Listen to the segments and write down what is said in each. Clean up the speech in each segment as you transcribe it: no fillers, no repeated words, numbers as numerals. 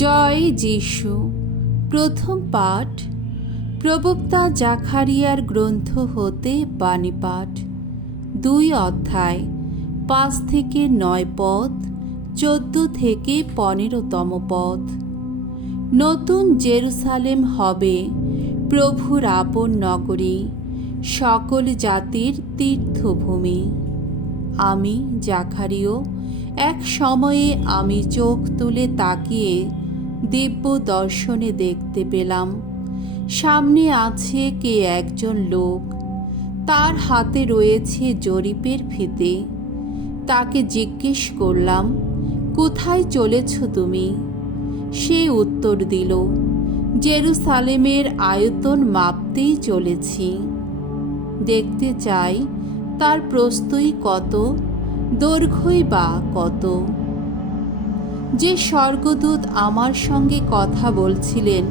জয় যিশু। প্রথম পাঠ প্রবক্তা জাকারিয়ার গ্রন্থ হতে বাণী পাঠ। 2 অধ্যায় 5 থেকে 9 পদ, 14 থেকে 15তম পদ। নতুন জেরুসালেম হবে প্রভুর আপন নগরী, সকল জাতির তীর্থভূমি। আমি জাকারিয় এক সময়ে আমি চোখ তুলে তাকিয়ে দিব্য দর্শনে দেখতে পেলাম, সামনে আছে কে একজন লোক, তার হাতে রয়েছে জরিপের ফিতে। তাকে জিজ্ঞেস করলাম, কোথায় চলেছ তুমি? সে উত্তর দিল, জেরুসালেমের আয়তন মাপতেই চলেছি। দেখতে চাই তার প্রস্থই কত, দৈর্ঘ্যই বা কত। যে স্বর্গদূত আমার সঙ্গে কথা বলছিলেন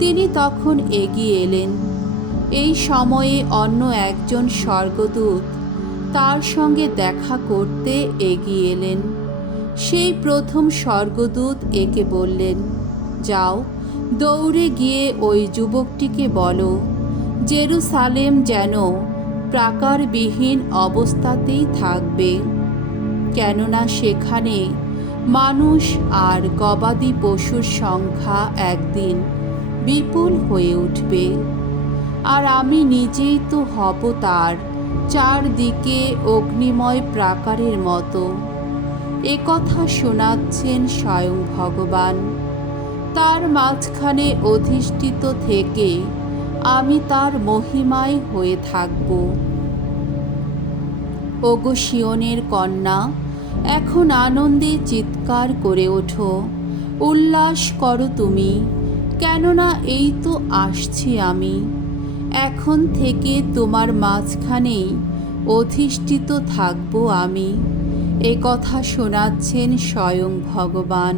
তিনি তখন এগিয়ে এলেন। এই সময়ে অন্য একজন স্বর্গদূত তার সঙ্গে দেখা করতে এগিয়ে এলেন। সেই প্রথম স্বর্গদূত একে বললেন, যাও, দৌড়ে গিয়ে ওই যুবকটিকে বলো, জেরুসালেম যেন প্রাকারবিহীন অবস্থাতেই থাকবে, কেননা সেখানে মানুষ আর গবাদি পশুর সংখ্যা একদিন বিপুল হয়ে উঠবে, আর আমি নিজেই তো হব তার চারদিকে অগ্নিময় প্রাকারের মতো। একথা শোনাচ্ছেন স্বয়ং ভগবান। তার মাঝখানে অধিষ্ঠিত থেকে আমি তার মহিমায় হয়ে থাকব। ওগো সিয়নের কন্যা, এখন আনন্দে চিৎকার করে ওঠো, উল্লাস করো তুমি, কেননা এই তো আসছি আমি। এখন থেকে তোমার মাঝখানেই অধিষ্ঠিত থাকব আমি। এ কথা শোনাচ্ছেন স্বয়ং ভগবান।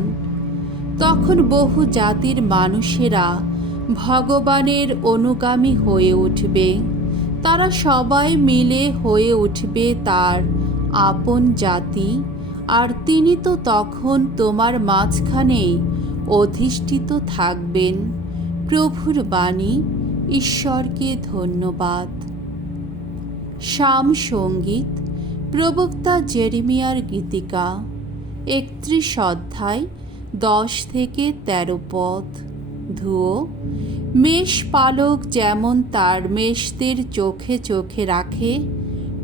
তখন বহু জাতির মানুষেরা ভগবানের অনুগামী হয়ে উঠবে। তারা সবাই মিলে হয়ে উঠবে তার আপন জাতি, আর তিনি তো তখন তোমার মাঝখানেই অধিষ্ঠিত থাকবেন। প্রভুর বাণী। ঈশ্বরকে ধন্যবাদ। শাম সঙ্গীত প্রবক্তা জেরেমিয়ার গীতিকা, 31 অধ্যায় 10 থেকে 13 পদ। ধুয়ো। মেষ পালক যেমন তার মেষদের চোখে চোখে রাখে,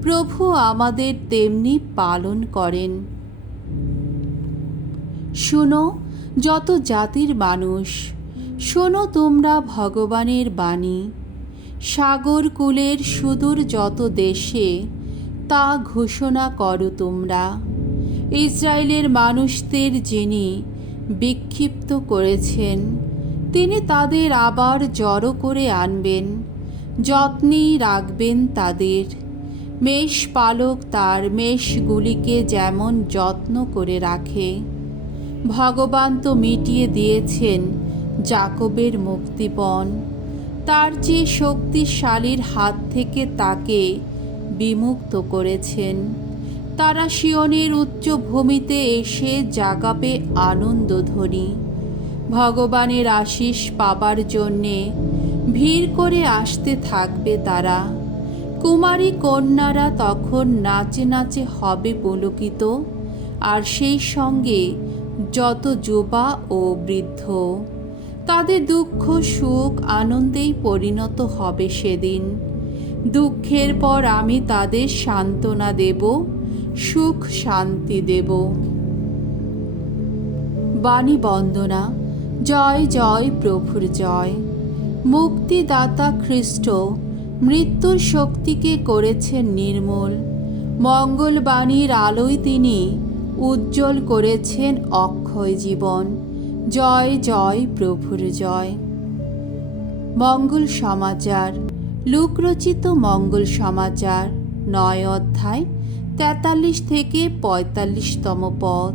প্রভু আমাদের তেমনি পালন করেন। শোনো যত জাতির মানুষ, শোনো তোমরা ভগবানের বাণী। সাগরকূলের সুদূর যত দেশে তা ঘোষণা করো তোমরা। ইসরায়েলের মানুষদের যিনি বিক্ষিপ্ত করেছেন, তিনি তাদের আবার জড়ো করে আনবেন, যত্নেই রাখবেন তাদের। মেষ পালক তার মেষগুলিকে যেমন যত্ন করে রাখে, ভগবান তো মিটিয়ে দিয়েছেন যাকবের মুক্তিপণ। তার চেয়ে শক্তিশালীর হাত থেকে তাকে বিমুক্ত করেছেন। তারা সিয়নের উচ্চভূমিতে এসে জাগাবে আনন্দধ্বনি। ভগবানের আশীষ পাবার জন্যে ভিড় করে আসতে থাকবে তারা। কুমারী কন্যারা তখন নাচে নাচে হবে পুলকিত, আর সেই সঙ্গে যত যুবা ও বৃদ্ধ। তাদের দুঃখ সুখ আনন্দেই পরিণত হবে সেদিন। দুঃখের পর আমি তাদের সান্ত্বনা দেব, সুখ শান্তি দেব। বাণী বন্দনা। জয় জয় প্রভুর জয়। মুক্তিদাতা খ্রিস্ট মৃত্যুর শক্তিকে করেছেন নির্মূল। মঙ্গলবাণীর আলোয় তিনি উজ্জ্বল করেছেন অক্ষয় জীবন। জয় জয় প্রভুর জয়। মঙ্গল সমাচার। লুকরচিত মঙ্গল সমাচার, 9 অধ্যায় 43 থেকে 45তম পদ।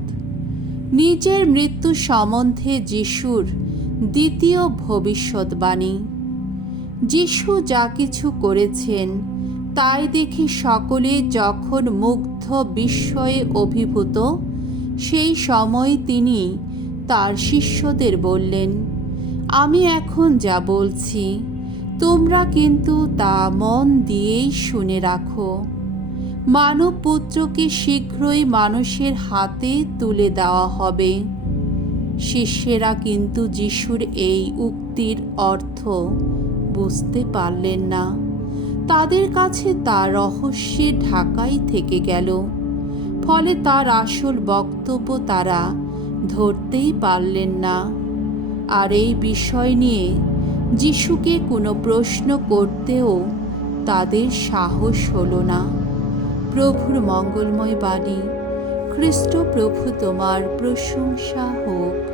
নিজের মৃত্যু সম্বন্ধে যিশুর দ্বিতীয় ভবিষ্যদ্বাণী। যিশু যা কিছু করেছেন তাই দেখে সকলে যখন মুগ্ধ বিস্ময়ে অভিভূত, সেই সময় তিনি তার শিষ্যদের বললেন, আমি এখন যা বলছি তোমরা কিন্তু তা মন দিয়েই শুনে রাখো। মানবপুত্রকে শীঘ্রই মানুষের হাতে তুলে দেওয়া হবে। শিষ্যেরা কিন্তু যিশুর এই উক্তির অর্থ বুঝতে পারলেন না। তাদের কাছে তা রহস্যে ঢাকাই থেকে গেল। ফলে তার আসল বক্তব্য তারা ধরতেই পারলেন না। আর এই বিষয় নিয়ে যিশুকে কোনো প্রশ্ন করতেও তাদের সাহস হলো না। প্রভুর মঙ্গলময় বাণী। খ্রিস্ট প্রভু তোমার প্রশংসা হোক।